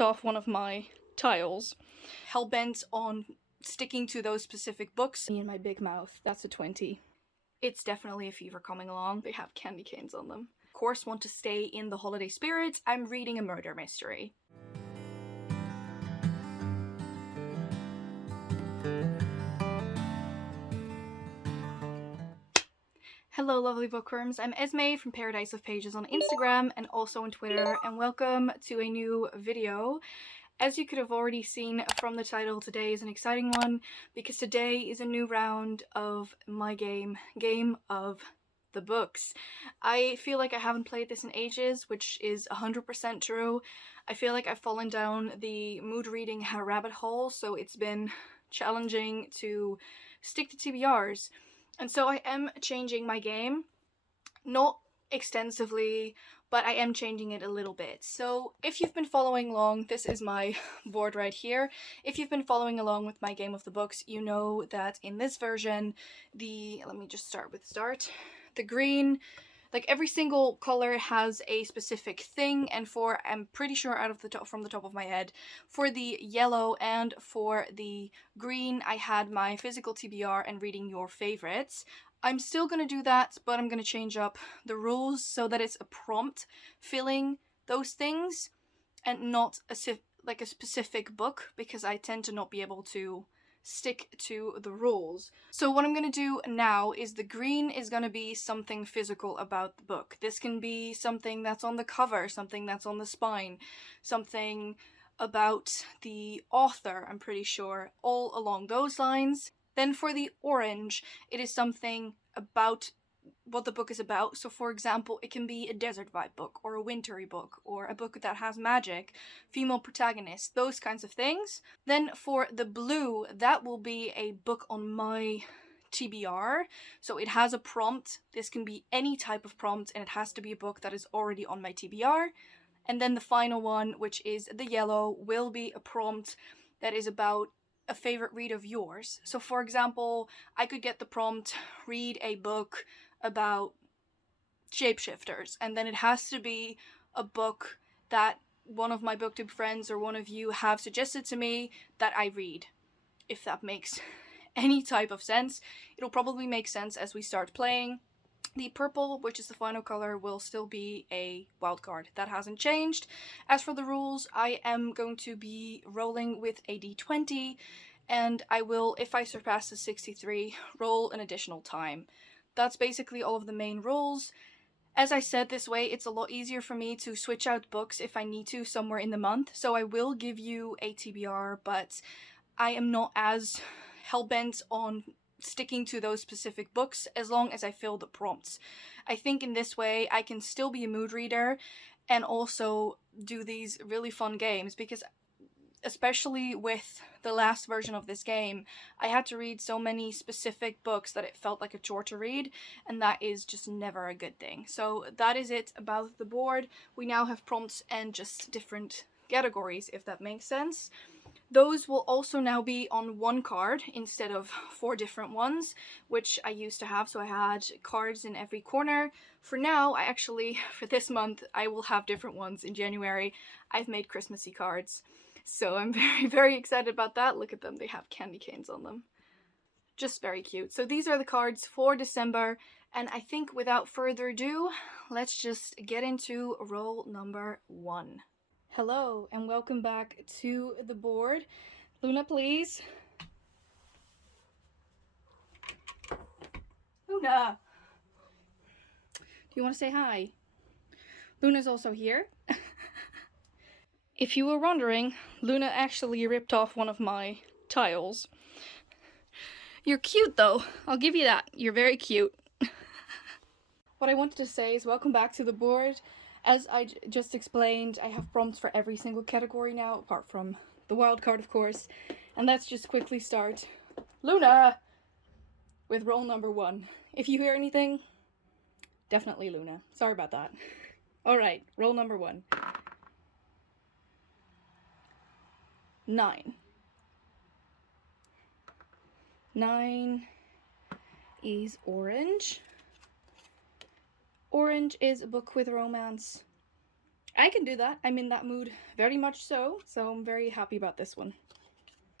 off one of my tiles. Hellbent on sticking to those specific books. Me and my big mouth, that's a 20. It's definitely a fever coming along. They have candy canes on them. Of course, want to stay in the holiday spirit. I'm reading a murder mystery. Hello lovely bookworms, I'm Esmay from Paradise of Pages on Instagram and also on Twitter, and welcome to a new video. As you could have already seen from the title, today is an exciting one because today is a new round of my game of the books. I feel like I haven't played this in ages, which is 100% true. I feel like I've fallen down the mood reading rabbit hole, so it's been challenging to stick to TBRs. And so I am changing my game, not extensively, but I am changing it a little bit. So if you've been following along, this is my board right here. If you've been following along with my game of the books, you know that in this version, let me just start with the green, like every single color has a specific thing, and I'm pretty sure from the top of my head, for the yellow and for the green, I had my physical TBR and reading your favorites. I'm still gonna do that, but I'm gonna change up the rules so that it's a prompt filling those things and not a specific book, because I tend to not be able to stick to the rules. So what I'm gonna do now is the green is gonna be something physical about the book. This can be something that's on the cover, something that's on the spine, something about the author, I'm pretty sure, all along those lines. Then for the orange, it is something about what the book is about. So for example, it can be a desert vibe book, or a wintry book, or a book that has magic, female protagonist, those kinds of things. Then for the blue, that will be a book on my TBR. So it has a prompt. This can be any type of prompt, and it has to be a book that is already on my TBR. And then the final one, which is the yellow, will be a prompt that is about a favorite read of yours. So for example, I could get the prompt, read a book about shapeshifters, and then it has to be a book that one of my booktube friends or one of you have suggested to me that I read. If that makes any type of sense. It'll probably make sense as we start playing. The purple, which is the final color, will still be a wildcard. That hasn't changed. As for the rules, I am going to be rolling with a d20, and I will, if I surpass the 63, roll an additional time. That's basically all of the main rules. As I said, this way it's a lot easier for me to switch out books if I need to somewhere in the month, so I will give you a TBR, but I am not as hellbent on sticking to those specific books as long as I fill the prompts. I think in this way I can still be a mood reader and also do these really fun games, because especially with the last version of this game, I had to read so many specific books that it felt like a chore to read, and that is just never a good thing. So that is it about the board. We now have prompts and just different categories, if that makes sense. Those will also now be on one card instead of 4 different ones, which I used to have, so I had cards in every corner. For now, for this month, I will have different ones in January. I've made Christmassy cards, so I'm very, very excited about that. Look at them, they have candy canes on them. Just very cute. So these are the cards for December, and I think without further ado, let's just get into roll number 1. Hello, and welcome back to the board. Luna, please. Luna! Do you want to say hi? Luna's also here. If you were wondering, Luna actually ripped off one of my tiles. You're cute though, I'll give you that. You're very cute. What I wanted to say is welcome back to the board. As I just explained, I have prompts for every single category now, apart from the wild card, of course. And let's just quickly start, Luna, with roll number 1. If you hear anything, definitely Luna. Sorry about that. Alright, roll number 1. 9. 9 is orange. Orange is a book with romance. I can do that. I'm in that mood very much so I'm very happy about this one.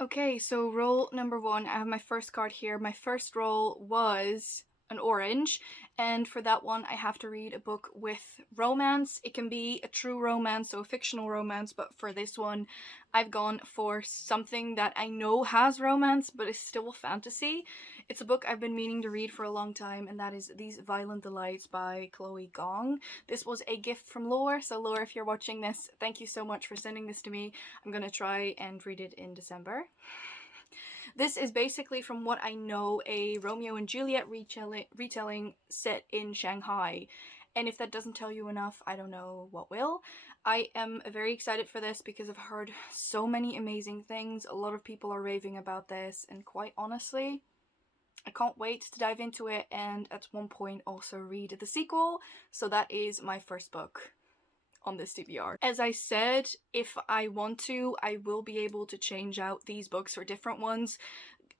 Okay, so roll number 1. I have my first card here. My first roll was an orange, and for that one I have to read a book with romance. It can be a true romance, so a fictional romance, but for this one I've gone for something that I know has romance but is still fantasy. It's a book I've been meaning to read for a long time, and that is These Violent Delights by Chloe Gong. This was a gift from Laura, so Laura, if you're watching this, thank you so much for sending this to me. I'm gonna try and read it in December. This is basically, from what I know, a Romeo and Juliet retelling set in Shanghai. And if that doesn't tell you enough, I don't know what will. I am very excited for this because I've heard so many amazing things. A lot of people are raving about this, and quite honestly, I can't wait to dive into it and at one point also read the sequel. So that is my first book on this TBR. As I said, if I want to, I will be able to change out these books for different ones.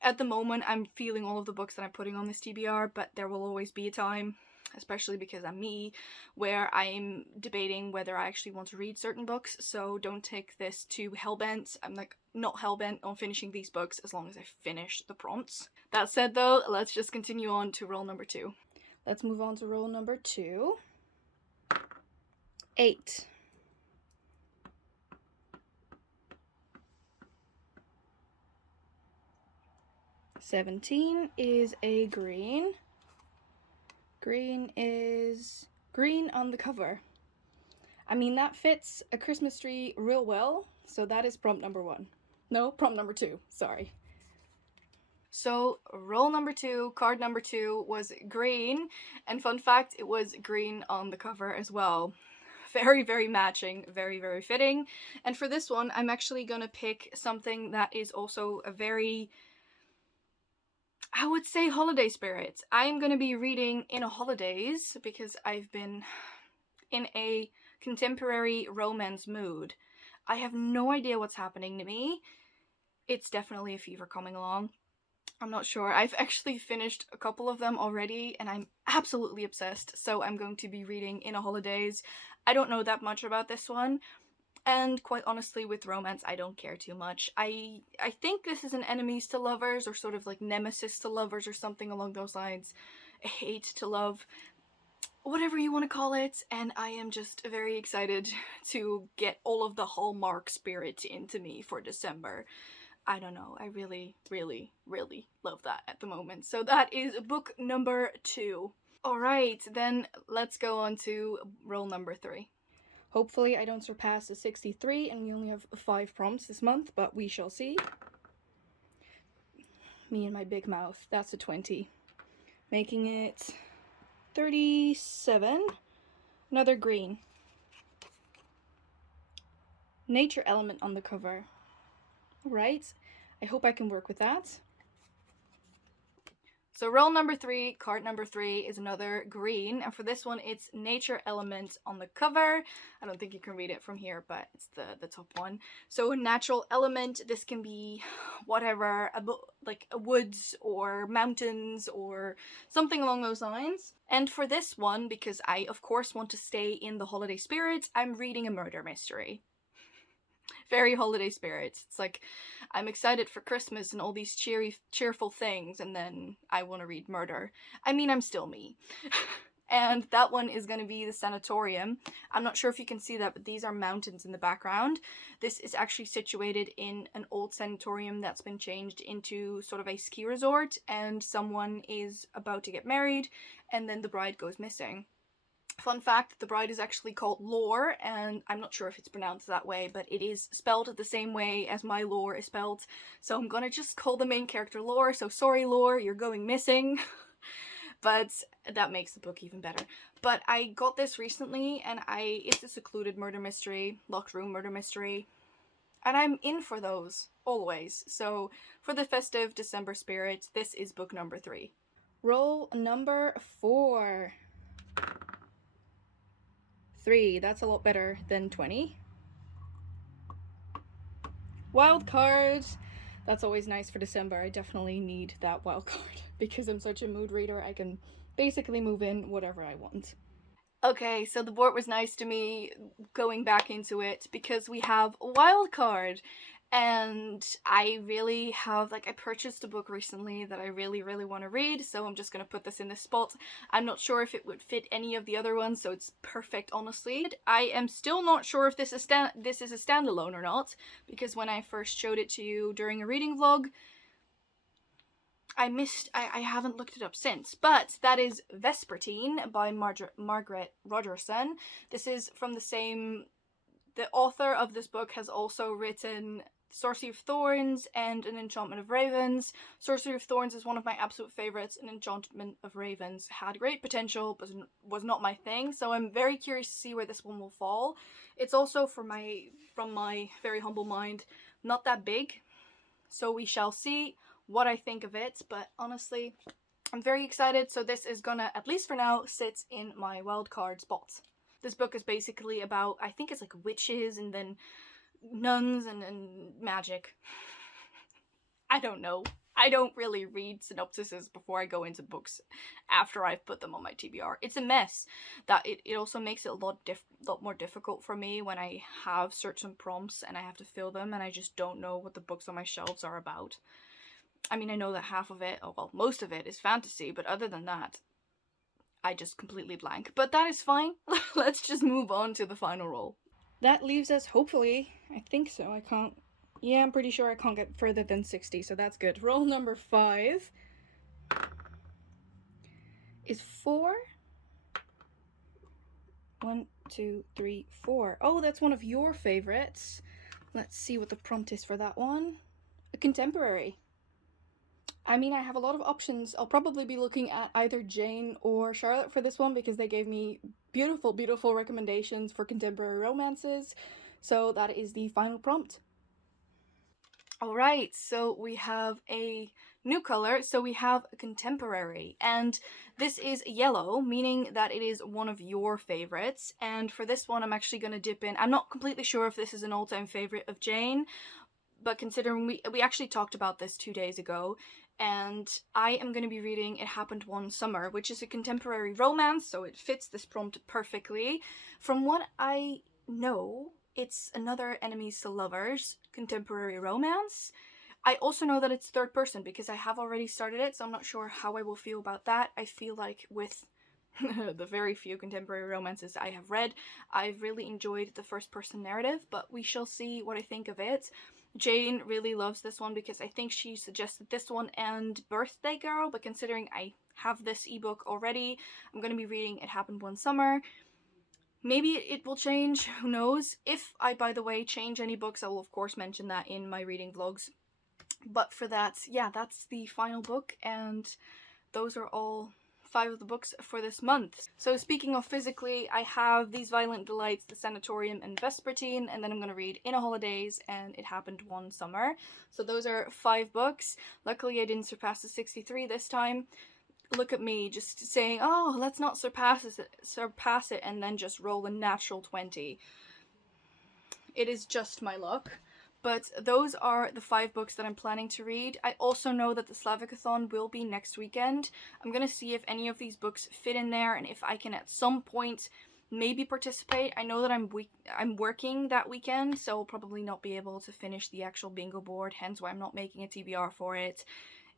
At the moment, I'm feeling all of the books that I'm putting on this TBR, but there will always be a time, especially because I'm me, where I'm debating whether I actually want to read certain books, so don't take this too hellbent. I'm like not hellbent on finishing these books as long as I finish the prompts. That said though, let's just continue on to roll number 2. Let's move on to roll number 2. 8. $17 is a green. Green is green on the cover. I mean, that fits a Christmas tree real well, so that is prompt number 1. No, prompt number 2, sorry. So roll number 2, card number 2 was green, and fun fact, it was green on the cover as well. Very, very matching, very, very fitting. And for this one, I'm actually gonna pick something that is also a very, I would say, holiday spirit. I'm gonna be reading In a Holidays because I've been in a contemporary romance mood. I have no idea what's happening to me. It's definitely a fever coming along. I'm not sure. I've actually finished a couple of them already and I'm absolutely obsessed, so I'm going to be reading In a Holidays. I don't know that much about this one, and quite honestly, with romance, I don't care too much. I think this is an enemies to lovers, or sort of like nemesis to lovers, or something along those lines. A hate to love, whatever you want to call it, and I am just very excited to get all of the Hallmark spirit into me for December. I don't know, I really, really, really love that at the moment. So that is book number 2. Alright, then let's go on to roll number 3. Hopefully I don't surpass the 63 and we only have 5 prompts this month, but we shall see. Me and my big mouth, that's a 20. Making it 37. Another green. Nature element on the cover. Alright, I hope I can work with that. So roll number 3, card number 3 is another green, and for this one it's nature element on the cover. I don't think you can read it from here, but it's the top one. So a natural element, this can be whatever, like a woods or mountains or something along those lines. And for this one, because I of course want to stay in the holiday spirit, I'm reading a murder mystery. Very holiday spirits. It's like, I'm excited for Christmas and all these cheerful things, and then I want to read murder. I mean, I'm still me. And that one is going to be the sanatorium. I'm not sure if you can see that, but these are mountains in the background. This is actually situated in an old sanatorium that's been changed into sort of a ski resort, and someone is about to get married, and then the bride goes missing. Fun fact, the bride is actually called Lore, and I'm not sure if it's pronounced that way, but it is spelled the same way as my lore is spelled, so I'm gonna just call the main character Lore, so sorry Lore, you're going missing. But that makes the book even better. But I got this recently, and it's a secluded murder mystery, locked room murder mystery, and I'm in for those, always. So for the festive December spirit, this is book number 3. Roll number 4. 3, that's a lot better than 20. Wild card! That's always nice for December. I definitely need that wild card because I'm such a mood reader. I can basically move in whatever I want. Okay, so the board was nice to me going back into it because we have a wild card. And I really have, like, I purchased a book recently that I really, really want to read, so I'm just going to put this in this spot. I'm not sure if it would fit any of the other ones, so it's perfect, honestly. I am still not sure if this is a standalone or not, because when I first showed it to you during a reading vlog, I haven't looked it up since, but that is Vespertine by Margaret Rogerson. This is from the author of this book has also written Sorcery of Thorns and An Enchantment of Ravens. Sorcery of Thorns is one of my absolute favorites, and Enchantment of Ravens had great potential, but was not my thing, so I'm very curious to see where this one will fall. It's also, from my very humble mind, not that big, so we shall see what I think of it, but honestly, I'm very excited, so this is gonna, at least for now, sit in my wildcard spot. This book is basically about, I think it's like witches and then nuns and magic. I don't know. I don't really read synopsises before I go into books after I've put them on my TBR. It's a mess. That it also makes it a lot more difficult for me when I have certain prompts and I have to fill them and I just don't know what the books on my shelves are about. I mean, I know that half of it, oh well, most of it is fantasy, but other than that, I just completely blank. But that is fine. Let's just move on to the final roll. That leaves us, hopefully, I think so, I can't, yeah, I'm pretty sure I can't get further than 60, so that's good. Roll number 5 is 4. 1, 2, 3, 4. Oh, that's one of your favorites. Let's see what the prompt is for that one. A contemporary. I mean, I have a lot of options. I'll probably be looking at either Jane or Charlotte for this one because they gave me beautiful, beautiful recommendations for contemporary romances. So that is the final prompt. Alright, so we have a new color, so we have a contemporary, and this is yellow, meaning that it is one of your favorites, and for this one I'm actually going to dip in. I'm not completely sure if this is an all-time favorite of Jane, but considering we actually talked about this 2 days ago, and I am going to be reading It Happened One Summer, which is a contemporary romance, so it fits this prompt perfectly. From what I know, it's another enemies to lovers contemporary romance. I also know that it's third person because I have already started it, so I'm not sure how I will feel about that. I feel like with the very few contemporary romances I have read, I've really enjoyed the first person narrative, but we shall see what I think of it. Jane really loves this one because I think she suggested this one and Birthday Girl, but considering I have this ebook already, I'm going to be reading It Happened One Summer. Maybe it will change, who knows. If I, by the way, change any books, I will of course mention that in my reading vlogs. But for that, yeah, that's the final book, and those are all 5 of the books for this month. So speaking of physically, I have These Violent Delights, The Sanatorium, and Vespertine, and then I'm going to read In a Holidays and It Happened One Summer. So those are 5 books. Luckily I didn't surpass the 63 this time. Look at me just saying, oh, let's not surpass it, and then just roll a natural 20. It is just my luck. But those are the 5 books that I'm planning to read. I also know that the Slavicathon will be next weekend. I'm gonna see if any of these books fit in there and if I can at some point maybe participate. I know that I'm working that weekend, so I'll probably not be able to finish the actual bingo board, hence why I'm not making a TBR for it.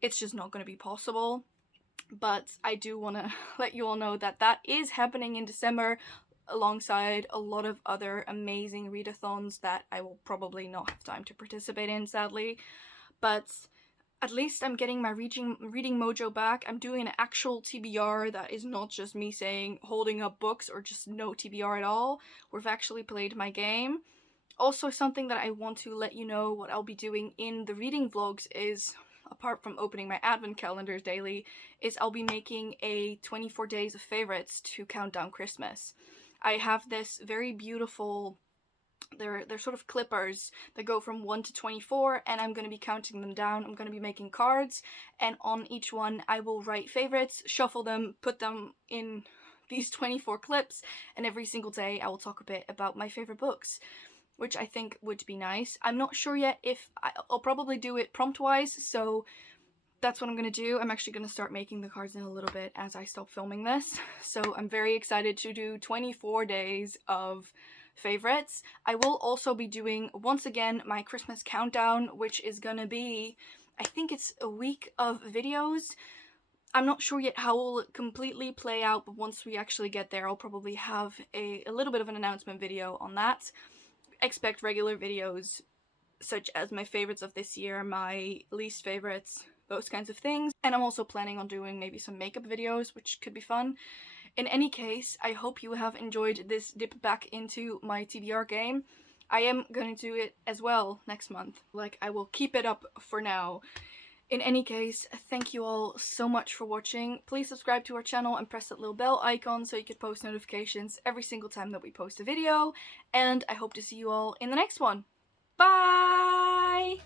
It's just not gonna be possible. But I do want to let you all know that that is happening in December alongside a lot of other amazing readathons that I will probably not have time to participate in, sadly. But at least I'm getting my reading mojo back. I'm doing an actual TBR that is not just me saying holding up books or just no TBR at all. We've actually played my game. Also, something that I want to let you know what I'll be doing in the reading vlogs is, apart from opening my advent calendars daily, is I'll be making a 24 days of favorites to count down Christmas. I have this very beautiful, they're sort of clippers that go from 1 to 24, and I'm going to be counting them down. I'm going to be making cards, and on each one I will write favorites, shuffle them, put them in these 24 clips, and every single day I will talk a bit about my favorite books, which I think would be nice. I'm not sure yet if I'll probably do it prompt-wise, so that's what I'm gonna do. I'm actually gonna start making the cards in a little bit as I stop filming this. So I'm very excited to do 24 days of favorites. I will also be doing, once again, my Christmas countdown, which is gonna be, I think it's a week of videos. I'm not sure yet how it will completely play out, but once we actually get there, I'll probably have a little bit of an announcement video on that. Expect regular videos, such as my favorites of this year, my least favorites, those kinds of things. And I'm also planning on doing maybe some makeup videos, which could be fun. In any case, I hope you have enjoyed this dip back into my TBR game. I am going to do it as well next month. Like, I will keep it up for now. In any case, thank you all so much for watching. Please subscribe to our channel and press that little bell icon so you can post notifications every single time that we post a video. And I hope to see you all in the next one. Bye!